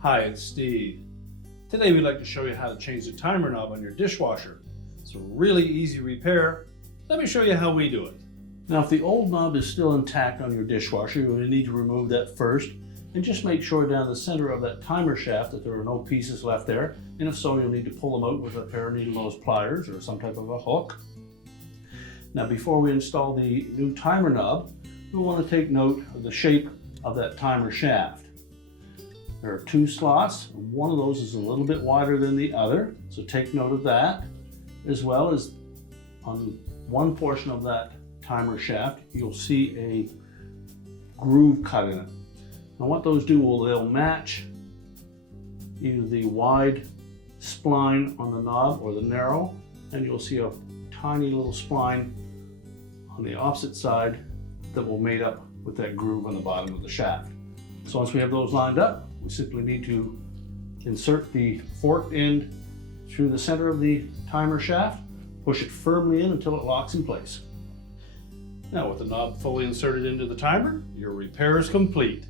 Hi, it's Steve. Today we'd like to show you how to change the timer knob on your dishwasher. It's a really easy repair. Let me show you how we do it. Now, if the old knob is still intact on your dishwasher, you're going to need to remove that first and just make sure down the center of that timer shaft that there are no pieces left there. And if so, you'll need to pull them out with a pair of needle nose pliers or some type of a hook. Now, before we install the new timer knob, we want to take note of the shape of that timer shaft. There are two slots. One of those is a little bit wider than the other, so take note of that. As well as on one portion of that timer shaft, you'll see a groove cut in it. Now what those do, they'll match either the wide spline on the knob or the narrow, and you'll see a tiny little spline on the opposite side that will mate up with that groove on the bottom of the shaft. So once we have those lined up, we simply need to insert the forked end through the center of the timer shaft, push it firmly in until it locks in place. Now with the knob fully inserted into the timer, your repair is complete.